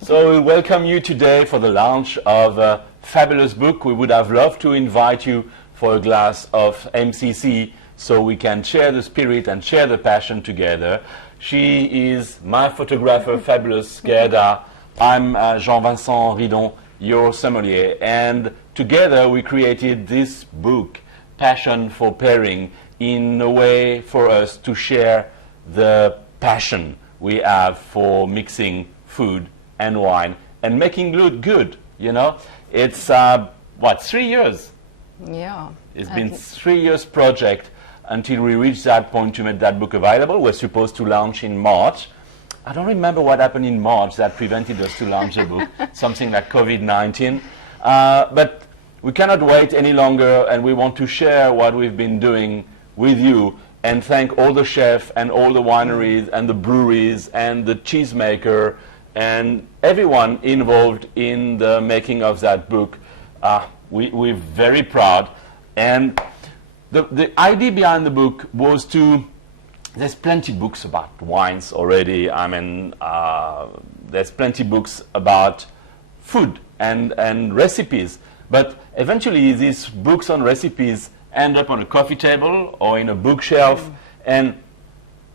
So we welcome you today for the launch of a fabulous book. We would have loved to invite you for a glass of MCC so we can share the spirit and share the passion together. She is my photographer, fabulous Gerda. I'm Jean-Vincent Ridon, your sommelier. And together we created this book, Passion for Pairing, in a way for us to share the passion we have for mixing food and wine and making look good, you know. It's, 3 years? Yeah. It's been 3 years project until we reached that point to make that book available. We're supposed to launch in March. I don't remember what happened in March that prevented us to launch the book, something like COVID-19. But we cannot wait any longer, and we want to share what we've been doing with you and thank all the chefs and all the wineries and the breweries and the cheesemaker and everyone involved in the making of that book. We're very proud. And the idea behind the book was to, there's plenty of books about wines already. I mean, there's plenty of books about food and recipes. But eventually these books on recipes end up on a coffee table or in a bookshelf, and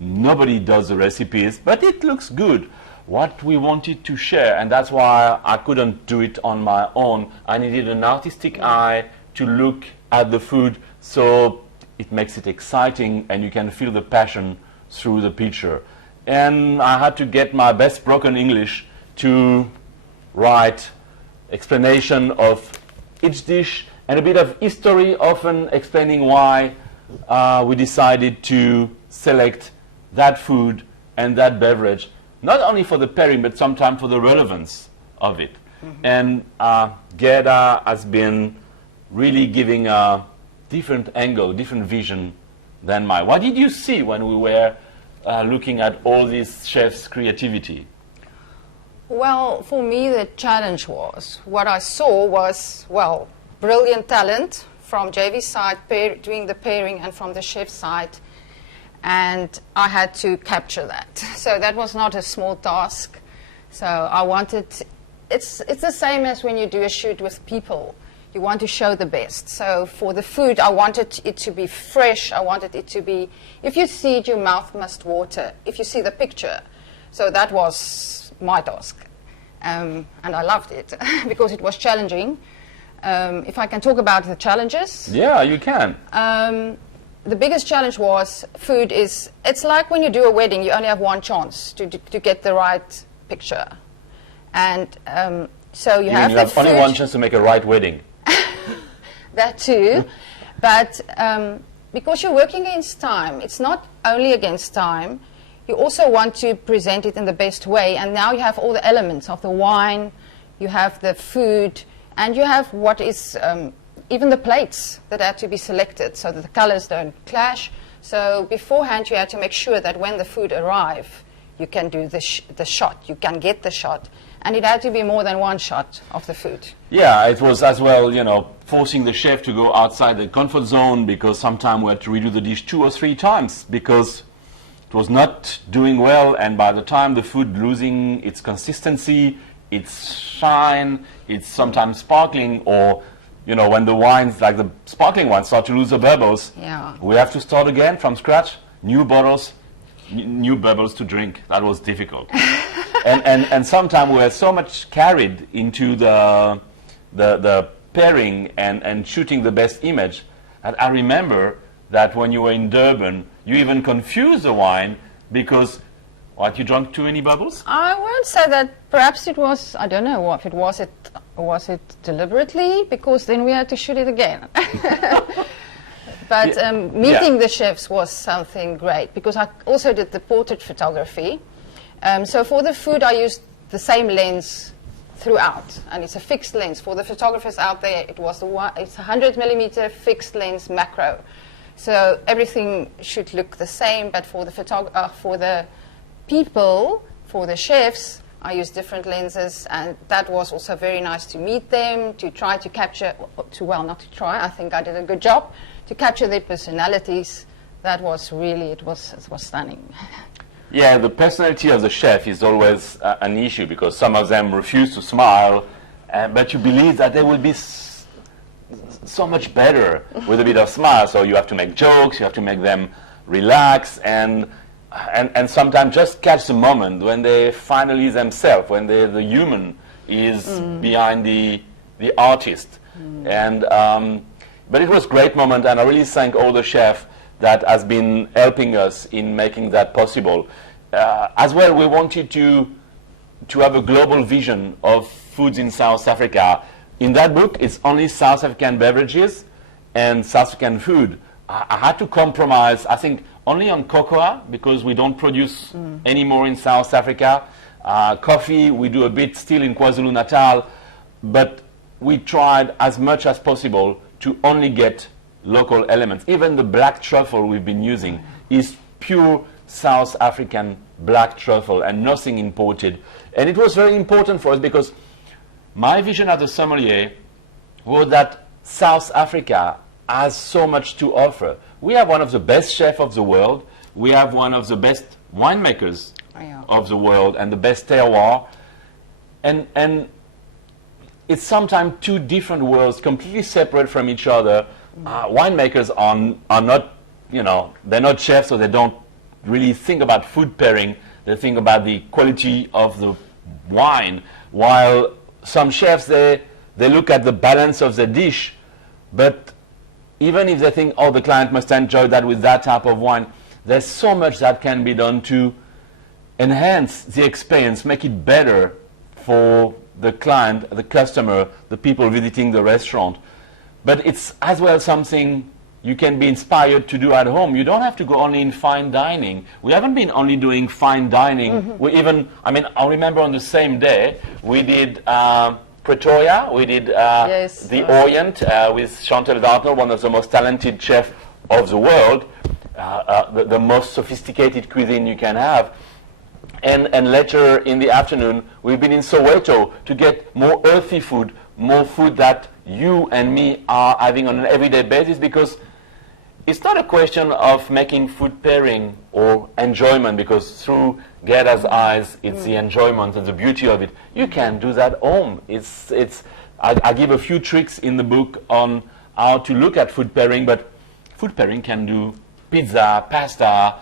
nobody does the recipes, but it looks good. What we wanted to share, and that's why I couldn't do it on my own. I needed an artistic eye to look at the food, so it makes it exciting and you can feel the passion through the picture. And I had to get my best broken English to write explanation of each dish and a bit of history, often explaining why we decided to select that food and that beverage, not only for the pairing, but sometimes for the relevance of it. And Gerda has been really giving a different angle, different vision than mine. What did you see when we were looking at all these chefs' creativity? Well, for me, the challenge was, what I saw was, well, brilliant talent from JV's side, doing the pairing, and from the chef's side. And I had to capture that. So that was not a small task. So I wanted, it's the same as when you do a shoot with people. You want to show the best. So for the food, I wanted it to be fresh. I wanted it to be, if you see it, your mouth must water, if you see the picture. So that was my task. And I loved it because it was challenging. If I can talk about the challenges. Yeah, you can. The biggest challenge was food is, it's like when you do a wedding, you only have one chance to get the right picture. And so you have the food. Only one chance to make a right wedding. That too. But because you're working against time, it's not only against time, you also want to present it in the best way. And now you have all the elements of the wine, you have the food, and you have what is even the plates that had to be selected so that the colors don't clash. So beforehand you had to make sure that when the food arrives, you can do the shot, you can get the shot. And it had to be more than one shot of the food. Yeah, it was as well, you know, forcing the chef to go outside the comfort zone, because sometimes we had to redo the dish 2 or 3 times because it was not doing well, and by the time the food losing its consistency, its shine, it's sometimes sparkling, or you know, when the wines, like the sparkling ones, start to lose the bubbles, we have to start again from scratch, new bottles, new bubbles to drink. That was difficult. and sometimes we were so much carried into the pairing and shooting the best image. And I remember that when you were in Durban, you even confused the wine because, what, you drank too many bubbles? I won't say that. Perhaps it was, I don't know if it was it deliberately, because then we had to shoot it again. But meeting the chefs was something great, because I also did the portrait photography. So for the food, I used the same lens throughout, and it's a fixed lens. For the photographers out there, it's 100 millimeter fixed lens macro. So everything should look the same, but for the people, for the chefs, I used different lenses, and that was also very nice to meet them, to try to capture, not to try, I think I did a good job, to capture their personalities. That was really, it was stunning. Yeah, the personality of the chef is always an issue because some of them refuse to smile, but you believe that they will be so much better with a bit of smile. So you have to make jokes, you have to make them relax, and sometimes just catch the moment when they finally themselves, when the human is behind the artist. And but it was a great moment, and I really thank all the chefs that has been helping us in making that possible. As well, we wanted to have a global vision of foods in South Africa. In that book, it's only South African beverages and South African food. I had to compromise, I think, only on cocoa, because we don't produce anymore in South Africa. Coffee, we do a bit still in KwaZulu-Natal, but we tried as much as possible to only get local elements. Even the black truffle we've been using is pure South African black truffle and nothing imported. And it was very important for us because my vision as a sommelier was that South Africa has so much to offer. We have one of the best chefs of the world. We have one of the best winemakers of the world and the best terroir. And it's sometimes two different worlds, completely separate from each other. Winemakers are not, they're not chefs, so they don't really think about food pairing. They think about the quality of the wine, while some chefs, they look at the balance of the dish. But even if they think, oh, the client must enjoy that with that type of wine, there's so much that can be done to enhance the experience, make it better for the client, the customer, the people visiting the restaurant. But it's as well something you can be inspired to do at home. You don't have to go only in fine dining. We haven't been only doing fine dining. We even, I remember on the same day, we did Pretoria, we did the Orient with Chantal Dartnell, one of the most talented chefs of the world, the most sophisticated cuisine you can have. And later in the afternoon, we've been in Soweto to get more earthy food, more food that you and me are having on an everyday basis, because it's not a question of making food pairing or enjoyment, because through Gerda's eyes, it's the enjoyment and the beauty of it. You can do that at home. I give a few tricks in the book on how to look at food pairing, but food pairing can do pizza, pasta,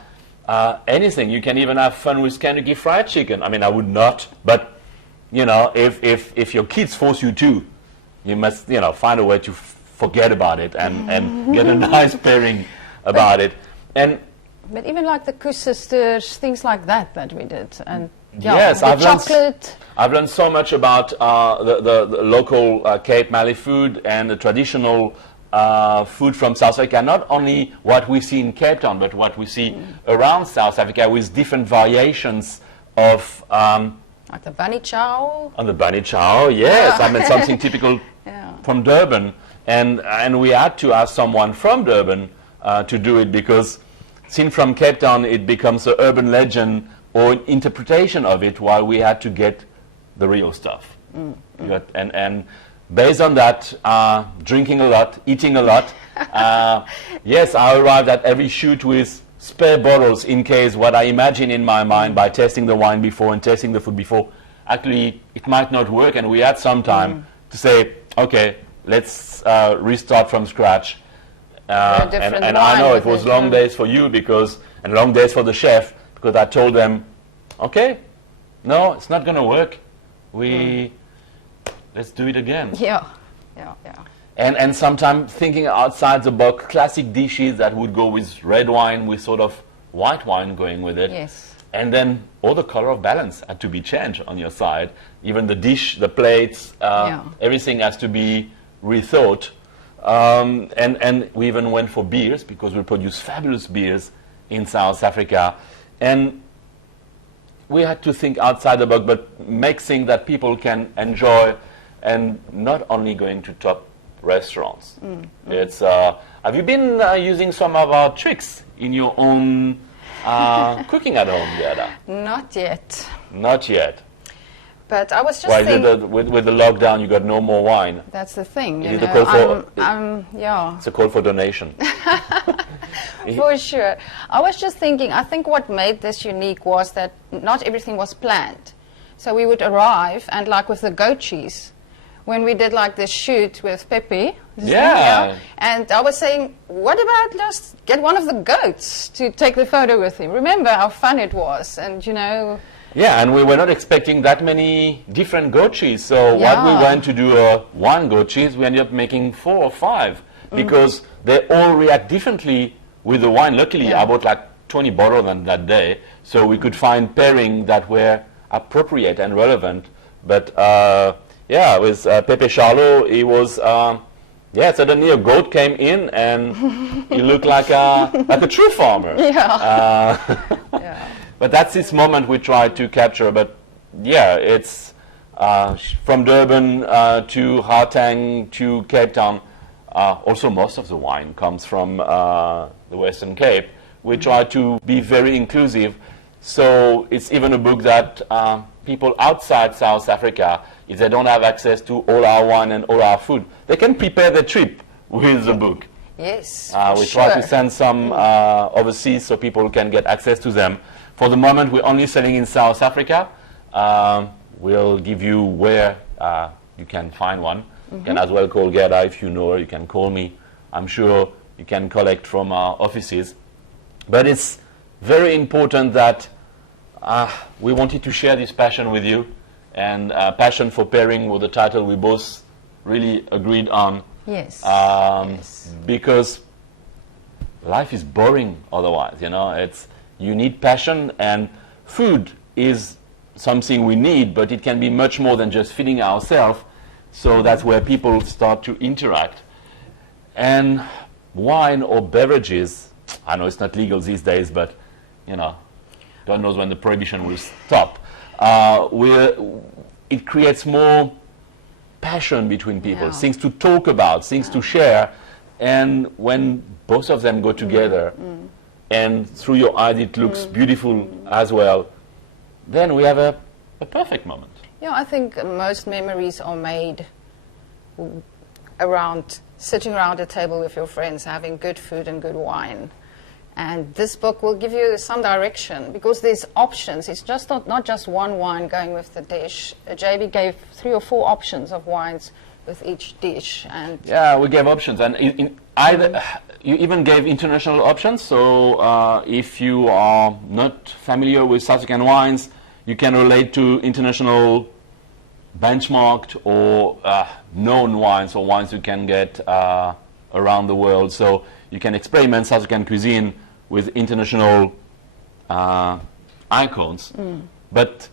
anything. You can even have fun with Kentucky Fried Chicken. I would not, but if your kids force you to, you must find a way to forget about it and get a nice pairing about it. But even like the Koes sisters, things like that we did, and yes, chocolate. I've learned so much about the local Cape Malay food and the traditional food from South Africa. Not only what we see in Cape Town, but what we see around South Africa, with different variations of like the bunny chow. On the bunny chow, yes. Something typical from Durban. And we had to ask someone from Durban to do it, because seen from Cape Town, it becomes an urban legend or an interpretation of it, while we had to get the real stuff. And based on that, drinking a lot, eating a lot, yes, I arrived at every shoot with spare bottles in case what I imagine in my mind by tasting the wine before and tasting the food before, actually it might not work, and we had some time to say, okay, let's restart from scratch. And I know it was long days for you and long days for the chef, because I told them, okay, no, it's not going to work. Let's do it again. Yeah. And sometimes thinking outside the box, classic dishes that would go with red wine, with sort of white wine going with it. Yes. And then all the color of balance had to be changed on your side. Even the dish, the plates, everything has to be rethought. And we even went for beers, because we produce fabulous beers in South Africa. And we had to think outside the box, but make things that people can enjoy, and not only going to top restaurants. It's have you been using some of our tricks in your own cooking at home, Gerda? Not yet. Not yet. But I was just thinking, with the lockdown, you got no more wine. That's the thing. Is it a call for? Yeah. It's a call for donation. For sure. I was just thinking, I think what made this unique was that not everything was planned. So we would arrive, and like with the goat cheese, when we did like this shoot with Pepe, and I was saying, what about just get one of the goats to take the photo with him? Remember how fun it was, and you know. Yeah, and we were not expecting that many different goat cheese. So what we went to do one goat cheese, we ended up making 4 or 5 because they all react differently with the wine. Luckily, I bought like 20 bottles on that day, so we could find pairing that were appropriate and relevant. But yeah, with Pepe Charlot, it was suddenly a goat came in and you look like a true farmer. But that's this moment we try to capture. But yeah, it's from Durban to Gauteng to Cape Town. Also, most of the wine comes from the Western Cape. We try to be very inclusive. So it's even a book that people outside South Africa, if they don't have access to all our wine and all our food, they can prepare the trip with the book. Yes, we try to send some overseas so people can get access to them. For the moment, we're only selling in South Africa. We'll give you where you can find one. You can as well call Gerda if you know her. You can call me. I'm sure you can collect from our offices. But it's very important that we wanted to share this passion with you. And passion for pairing was the title we both really agreed on. Yes. Because life is boring otherwise, you know. You need passion, and food is something we need, but it can be much more than just feeding ourselves. So that's where people start to interact. And wine or beverages, I know it's not legal these days, but, you know, God knows when the prohibition will stop. It creates more passion between people, things to talk about, things to share. And when both of them go together, and through your eyes it looks beautiful as well, then we have a perfect moment. Yeah, I think most memories are made around sitting around a table with your friends, having good food and good wine. And this book will give you some direction because there's options. It's just not just one wine going with the dish. JB gave 3 or 4 options of wines with each dish. And yeah, we gave options, and you even gave international options. So if you are not familiar with South African wines, you can relate to international benchmarked or known wines, or wines you can get around the world. So you can experiment South African cuisine with international icons. But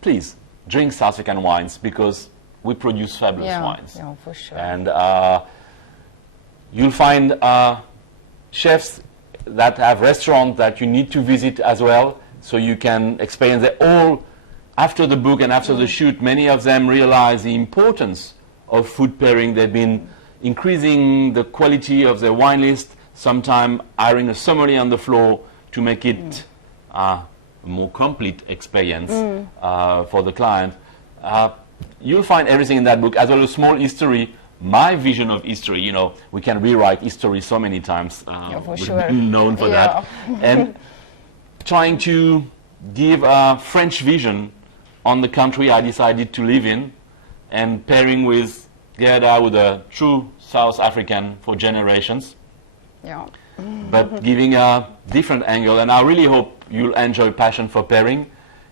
please drink South African wines because we produce fabulous wines. Yeah, for sure. And you'll find chefs that have restaurants that you need to visit as well, so you can experience it all. After the book and after the shoot, many of them realize the importance of food pairing. They've been increasing the quality of their wine list, sometimes hiring a sommelier on the floor to make it a more complete experience for the client. You'll find everything in that book, as well as a small history, my vision of history. You know, we can rewrite history so many times. For sure. Known for that. And trying to give a French vision on the country I decided to live in, and pairing with Gerda, with a true South African for generations. Yeah. But giving a different angle, and I really hope you'll enjoy Passion for Pairing.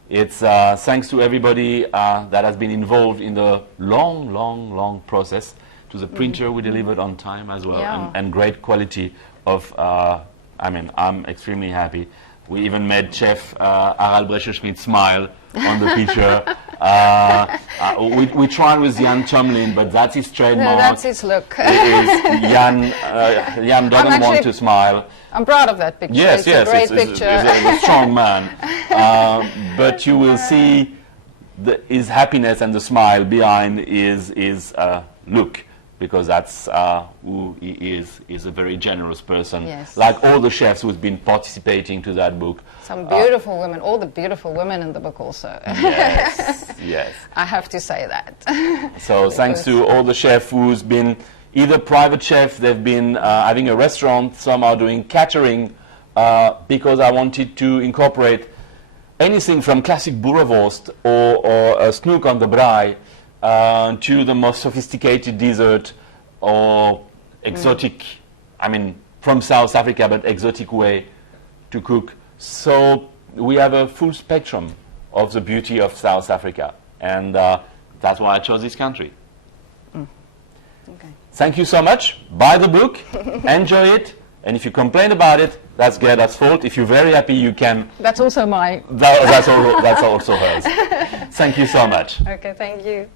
It's thanks to everybody that has been involved in the long process, to the printer we delivered on time as well, and great quality of, I'm extremely happy. We even made Chef Harald Brecher-Schmidt smile on the picture. We tried with Jan Chomlin, but that's his trademark. No, that's his look. Jan doesn't want to smile. I'm proud of that picture. Yes, it's a great picture. He's a strong man. But you will see his happiness and the smile behind his look, because that's who he is. He's a very generous person. Yes. Like all the chefs who've been participating to that book. Some beautiful women, all the beautiful women in the book also. Yes, yes. I have to say that. So thanks to all the chefs who's been either private chef, they've been having a restaurant, some are doing catering, because I wanted to incorporate anything from classic boerewurst or a snoek on the braai to the most sophisticated dessert or exotic, I mean, from South Africa, but exotic way to cook. So we have a full spectrum of the beauty of South Africa, and that's why I chose this country. Okay. Thank you so much. Buy the book, enjoy it, and if you complain about it, that's Gerda's fault. If you're very happy, you can. That's also my. That's also hers. Thank you so much. Okay, thank you.